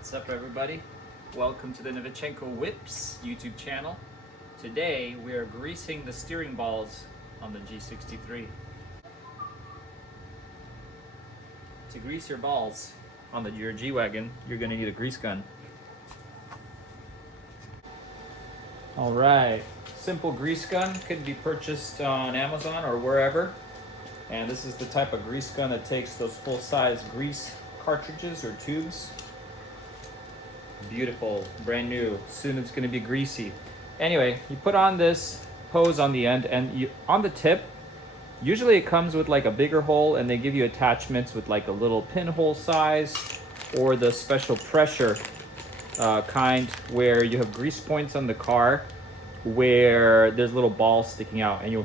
What's up, everybody? Welcome to the Novichenko Whips YouTube channel. Today we are greasing the steering balls on the G63. To grease your balls on your G Wagon, you're going to need a grease gun. Alright, simple grease gun could be purchased on Amazon or wherever. And this is the type of grease gun that takes those full-size grease cartridges or tubes. Beautiful, brand new. Soon it's going to be greasy. Anyway, you put on this hose on the end, and on the tip, usually it comes with like a bigger hole, and they give you attachments with like a little pinhole size or the special pressure kind where you have grease points on the car where there's little balls sticking out, and you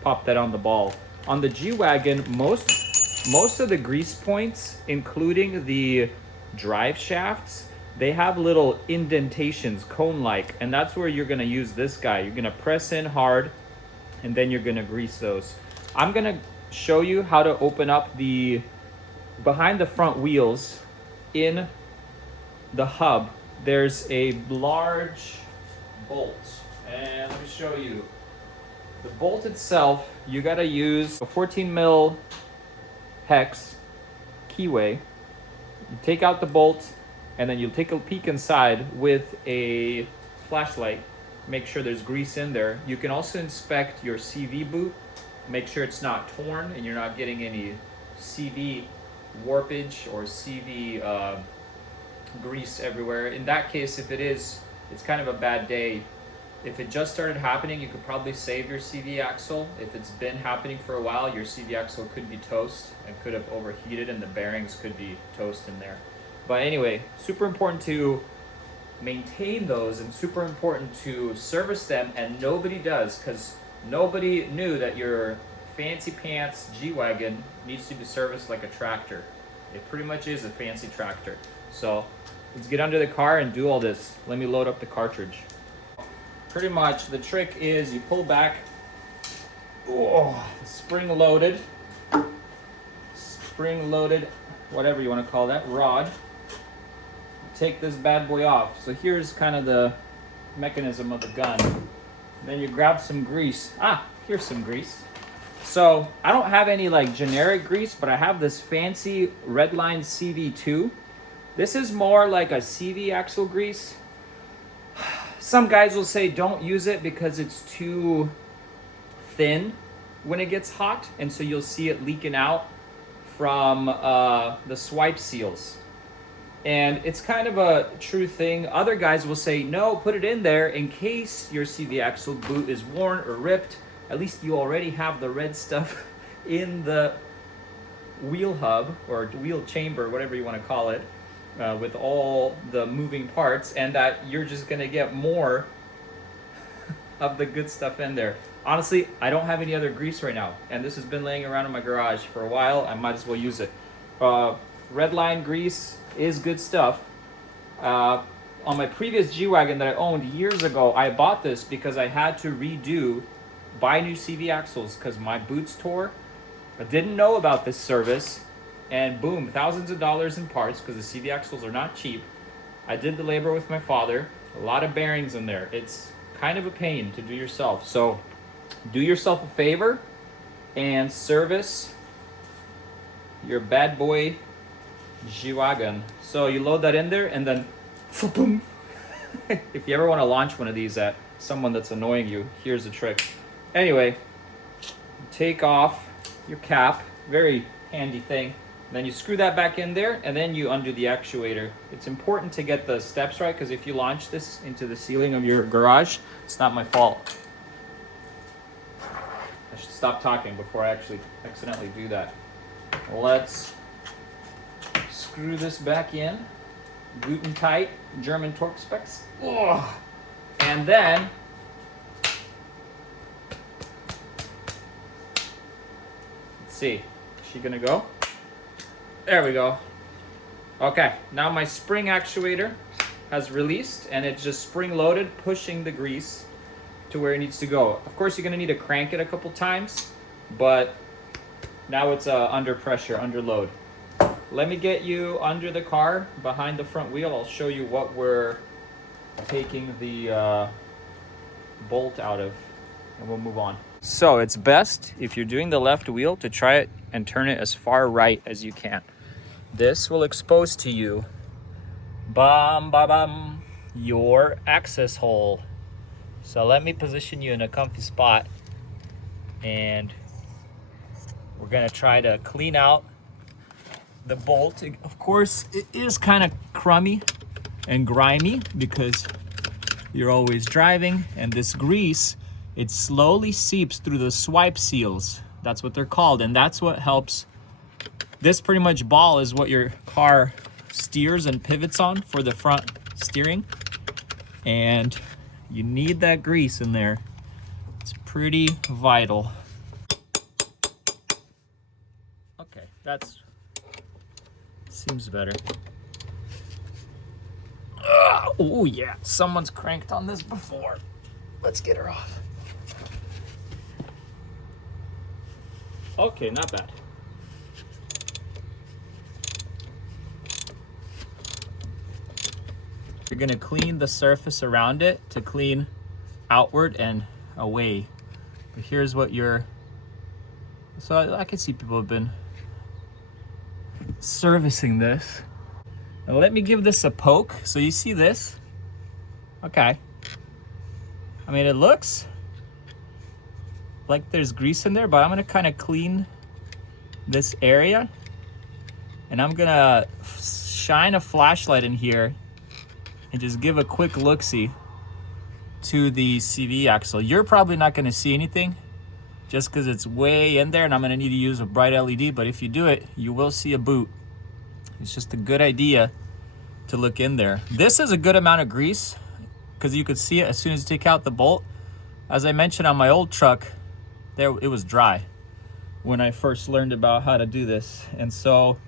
pop that on the ball. On the G Wagon, most of the grease points, including the drive shafts, they have little indentations, cone-like, and that's where you're gonna use this guy. You're gonna press in hard, and then you're gonna grease those. I'm gonna show you how to open up the behind the front wheels. In the hub, there's a large bolt, and let me show you. The bolt itself, you gotta use a 14 mil hex keyway. You take out the bolt, and then you'll take a peek inside with a flashlight. Make sure there's grease in there. You can also inspect your CV boot. Make sure it's not torn and you're not getting any CV warpage or CV grease everywhere. In that case, if it is, it's kind of a bad day. If it just started happening, you could probably save your CV axle. If it's been happening for a while, your CV axle could be toast and could have overheated, and the bearings could be toast in there. But anyway, super important to maintain those and super important to service them, and nobody does, because nobody knew that your fancy pants G Wagon needs to be serviced like a tractor. It pretty much is a fancy tractor. So let's get under the car and do all this. Let me load up the cartridge. Pretty much the trick is you pull back, spring loaded, whatever you want to call that, rod. Take this bad boy off. So here's kind of the mechanism of the gun. Then you grab some grease. Here's some grease. So I don't have any like generic grease, but I have this fancy Redline CV2. This is more like a CV axle grease. Some guys will say don't use it because it's too thin when it gets hot, and so you'll see it leaking out from the swipe seals. And it's kind of a true thing. Other guys will say, no, put it in there in case your CV axle boot is worn or ripped. At least you already have the red stuff in the wheel hub or wheel chamber, whatever you want to call it, with all the moving parts, and that you're just going to get more of the good stuff in there. Honestly, I don't have any other grease right now, and this has been laying around in my garage for a while. I might as well use it. Redline grease is good stuff. On my previous G Wagon that I owned years ago, I bought this because I had to buy new CV axles because my boots tore. I didn't know about this service, and boom, thousands of dollars in parts because the CV axles are not cheap. I did the labor with my father. A lot of bearings in there. It's kind of a pain to do yourself. So do yourself a favor and service your bad boy G Wagon. So you load that in there, and then boom. If you ever want to launch one of these at someone that's annoying you, here's the trick. Anyway, take off your cap, very handy thing. Then you screw that back in there, and then you undo the actuator. It's important to get the steps right, because if you launch this into the ceiling of your garage, it's not my fault. I should stop talking before I actually accidentally do that. Let's screw this back in, gluten tight, German torque specs. And then let's see, is she gonna go? There we go. Okay, now my spring actuator has released, and it's just spring loaded, pushing the grease to where it needs to go. Of course, you're gonna need to crank it a couple times, but now it's under pressure, under load. let me get you under the car behind the front wheel. I'll show you what we're taking the bolt out of, and we'll move on. So it's best if you're doing the left wheel to try it and turn it as far right as you can. This will expose to you, bam, bam, bam, your access hole. So let me position you in a comfy spot, and we're gonna try to clean out the bolt. Of course, it is kind of crummy and grimy because you're always driving, and this grease, it slowly seeps through the swipe seals. That's what they're called, and that's what helps. This pretty much ball is what your car steers and pivots on for the front steering, and you need that grease in there. It's pretty vital. Okay, that's seems better. Oh yeah, someone's cranked on this before. Let's get her off. Okay, not bad. You're gonna clean the surface around it to clean outward and away. But here's what you're, so I can see people have been servicing this. Now let me give this a poke. So you see this? Okay. I mean, it looks like there's grease in there, but I'm gonna kind of clean this area, and I'm gonna shine a flashlight in here and just give a quick look-see to the CV axle. You're probably not gonna see anything just because it's way in there, and I'm gonna need to use a bright LED, but if you do it, you will see a boot. It's just a good idea to look in there. This is a good amount of grease because you could see it as soon as you take out the bolt. As I mentioned on my old truck, it was dry when I first learned about how to do this. And so,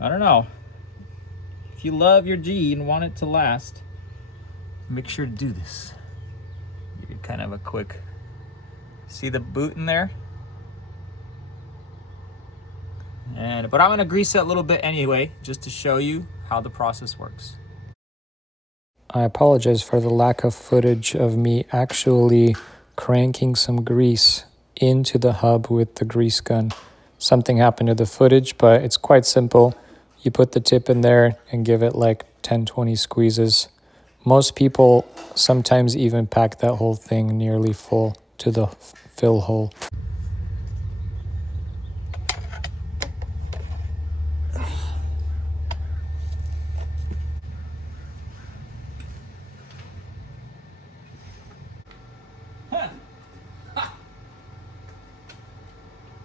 I don't know, if you love your G and want it to last, make sure to do this. You get kind of a quick, see the boot in there? But I'm gonna grease it a little bit anyway, just to show you how the process works. I apologize for the lack of footage of me actually cranking some grease into the hub with the grease gun. Something happened to the footage, but it's quite simple. You put the tip in there and give it like 10-20 squeezes. Most people sometimes even pack that whole thing nearly full to the fill hole.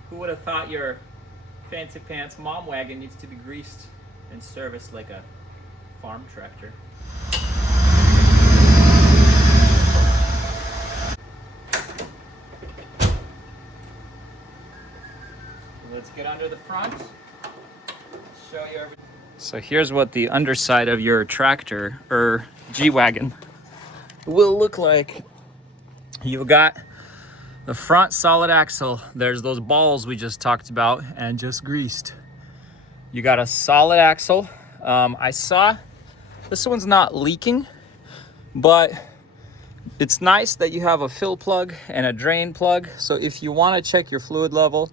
Who would have thought your fancy pants mom wagon needs to be greased and serviced like a farm tractor? Let's get under the front. Show you everything. So here's what the underside of your tractor or G Wagon will look like. You've got the front solid axle. There's those balls we just talked about and just greased. You got a solid axle. I saw this one's not leaking, but it's nice that you have a fill plug and a drain plug. So if you want to check your fluid level,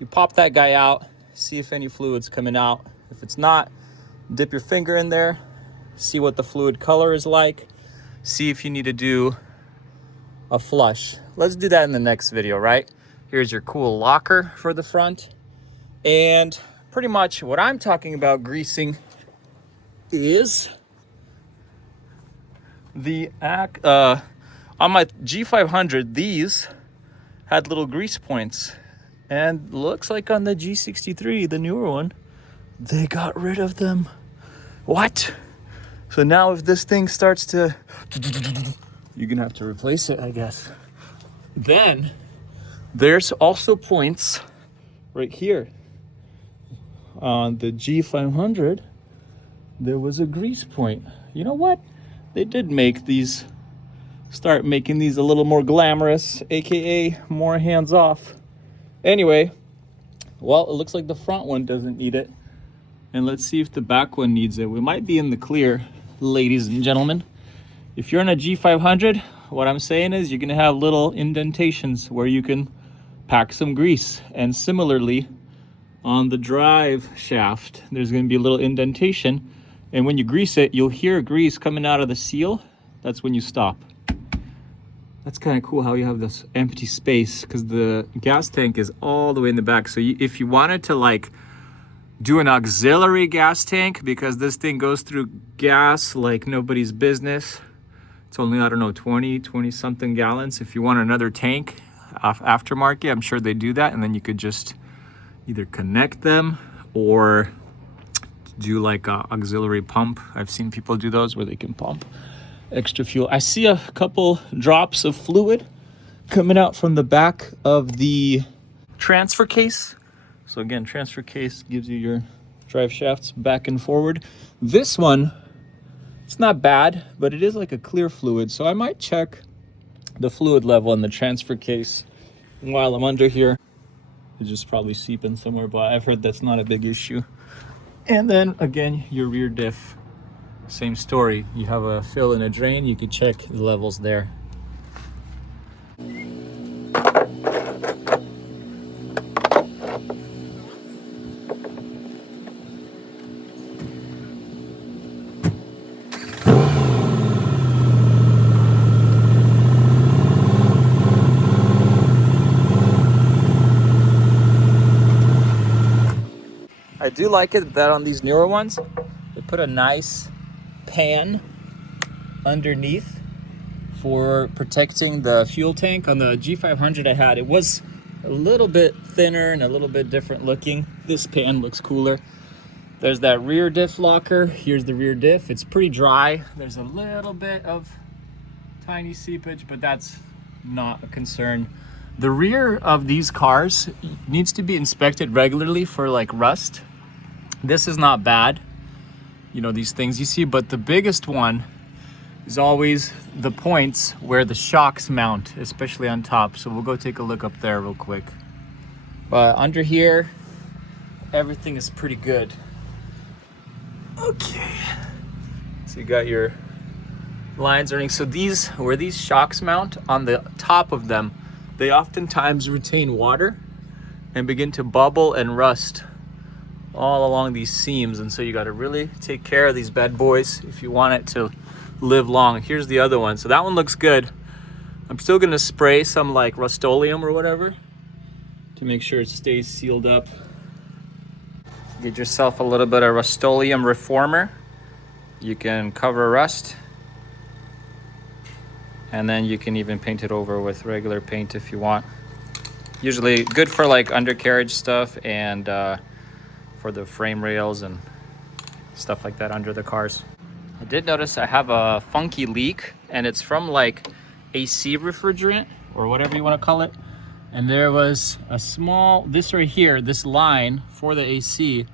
you pop that guy out, see if any fluid's coming out. If it's not, dip your finger in there, see what the fluid color is like, see if you need to do a flush. Let's do that in the next video, right? Here's your cool locker for the front. And pretty much what I'm talking about greasing is the on my G500, these had little grease points, and looks like on the G63, the newer one, they got rid of them. What? So now if this thing starts to, you're gonna have to replace it, I guess. Then there's also points right here on the G500. There was a grease point. You know what? They did make these, start making these a little more glamorous, aka more hands-off. Anyway, well, it looks like the front one doesn't need it. And let's see if the back one needs it. We might be in the clear, ladies and gentlemen. If you're in a G500, what I'm saying is you're gonna have little indentations where you can pack some grease. And similarly, on the drive shaft, there's gonna be a little indentation. And when you grease it, you'll hear grease coming out of the seal. That's when you stop. That's kind of cool how you have this empty space, because the gas tank is all the way in the back. So if you wanted to like do an auxiliary gas tank, because this thing goes through gas like nobody's business. It's only, I don't know, 20 something gallons. If you want another tank off aftermarket, I'm sure they do that. And then you could just either connect them or do like a auxiliary pump. I've seen people do those where they can pump extra fuel. I see a couple drops of fluid coming out from the back of the transfer case. So again, transfer case gives you your drive shafts back and forward. This one, it's not bad, but it is like a clear fluid. So I might check the fluid level in the transfer case while I'm under here. It's just probably seeping somewhere, but I've heard that's not a big issue. And then again, your rear diff, same story. You have a fill and a drain, you can check the levels there. I do like it that on these newer ones, they put a nice pan underneath for protecting the fuel tank. On the G500 I had, it was a little bit thinner and a little bit different looking. This pan looks cooler. There's that rear diff locker. Here's the rear diff. It's pretty dry. There's a little bit of tiny seepage, but that's not a concern. The rear of these cars needs to be inspected regularly for like rust. This is not bad, you know, these things you see, but the biggest one is always the points where the shocks mount, especially on top. So we'll go take a look up there real quick. But under here, everything is pretty good. Okay, so you got your lines running. So these, where these shocks mount on the top of them, they oftentimes retain water and begin to bubble and rust all along these seams. And so you got to really take care of these bad boys if you want it to live long. Here's the other one. So that one looks good. I'm still going to spray some like Rust-Oleum or whatever to make sure it stays sealed up. Get yourself a little bit of Rust-Oleum reformer. You can cover rust, and then you can even paint it over with regular paint if you want. Usually good for like undercarriage stuff and for the frame rails and stuff like that under the cars. I did notice I have a funky leak, and it's from like AC refrigerant or whatever you want to call it. And there was a small, this right here, this line for the AC,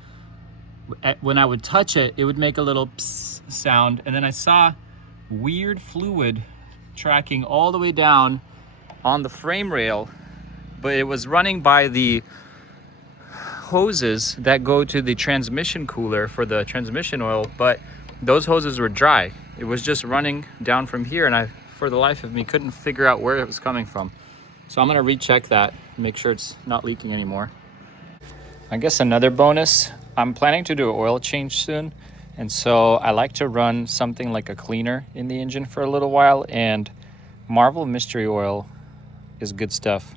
when I would touch it, it would make a little psst sound. And then I saw weird fluid tracking all the way down on the frame rail, but it was running by the hoses that go to the transmission cooler for the transmission oil, but those hoses were dry. It was just running down from here, and I, for the life of me, couldn't figure out where it was coming from. So I'm gonna recheck that, make sure it's not leaking anymore. I guess another bonus, I'm planning to do an oil change soon, and so I like to run something like a cleaner in the engine for a little while, and Marvel Mystery Oil is good stuff.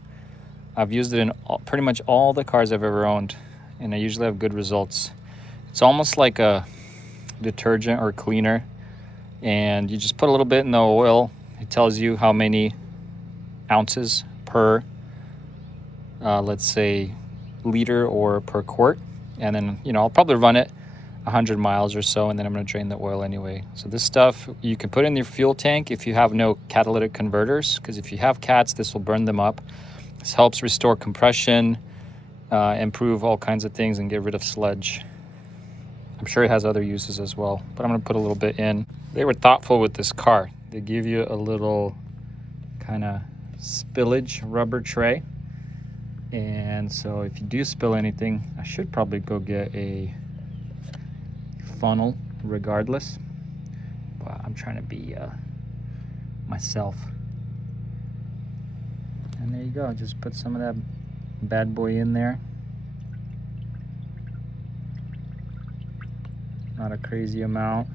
I've used it in pretty much all the cars I've ever owned, and I usually have good results. It's almost like a detergent or cleaner, and you just put a little bit in the oil. It tells you how many ounces per, let's say, liter or per quart. And then, you know, I'll probably run it 100 miles or so, and then I'm going to drain the oil anyway. So this stuff you can put in your fuel tank if you have no catalytic converters, because if you have cats, this will burn them up. This helps restore compression, improve all kinds of things, and get rid of sludge. I'm sure it has other uses as well, but I'm going to put a little bit in. They were thoughtful with this car. They give you a little kind of spillage rubber tray. And so if you do spill anything, I should probably go get a funnel regardless. But I'm trying to be myself. And there you go, just put some of that bad boy in there. Not a crazy amount,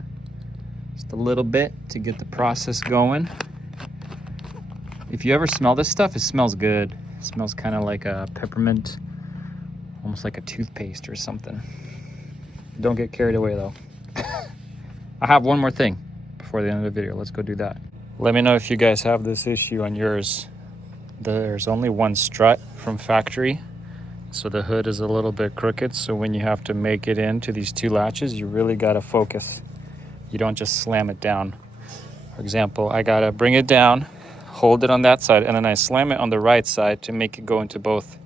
just a little bit to get the process going. If you ever smell this stuff, it smells good. It smells kind of like a peppermint, almost like a toothpaste or something. Don't get carried away though. I have one more thing before the end of the video. Let's go do that. Let me know if you guys have this issue on yours. There's only one strut from factory, so the hood is a little bit crooked. So when you have to make it into these two latches, you really gotta focus. You don't just slam it down. For example, I gotta bring it down, hold it on that side, and then I slam it on the right side to make it go into both.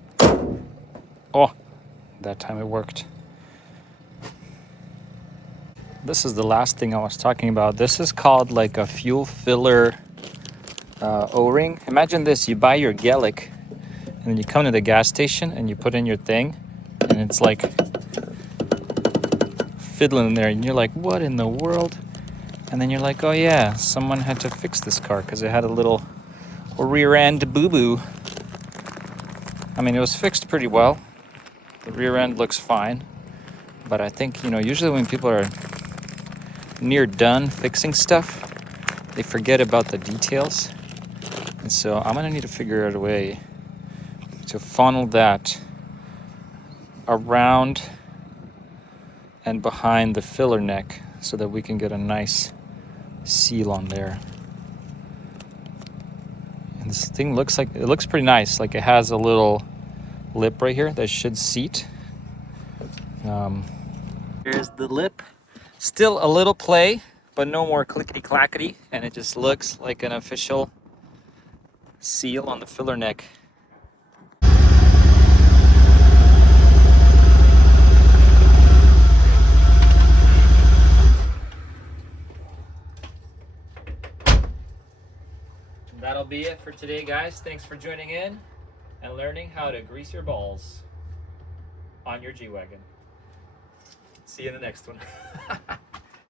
Oh, that time it worked. This is the last thing I was talking about. This is called like a fuel filler O-ring. Imagine this, you buy your Gallic and then you come to the gas station and you put in your thing and it's like fiddling in there and you're like, what in the world? And then you're like, oh yeah, someone had to fix this car because it had a little rear end boo-boo. I mean, it was fixed pretty well. The rear end looks fine. But I think, you know, usually when people are near done fixing stuff, they forget about the details. And so I'm gonna need to figure out a way to funnel that around and behind the filler neck so that we can get a nice seal on there. And this thing looks pretty nice. Like it has a little lip right here that should seat. Here's the lip. Still a little play, but no more clickety clackety, and it just looks like an official seal on the filler neck. That'll be it for today, guys. Thanks for joining in and learning how to grease your balls on your G Wagon. See you in the next one.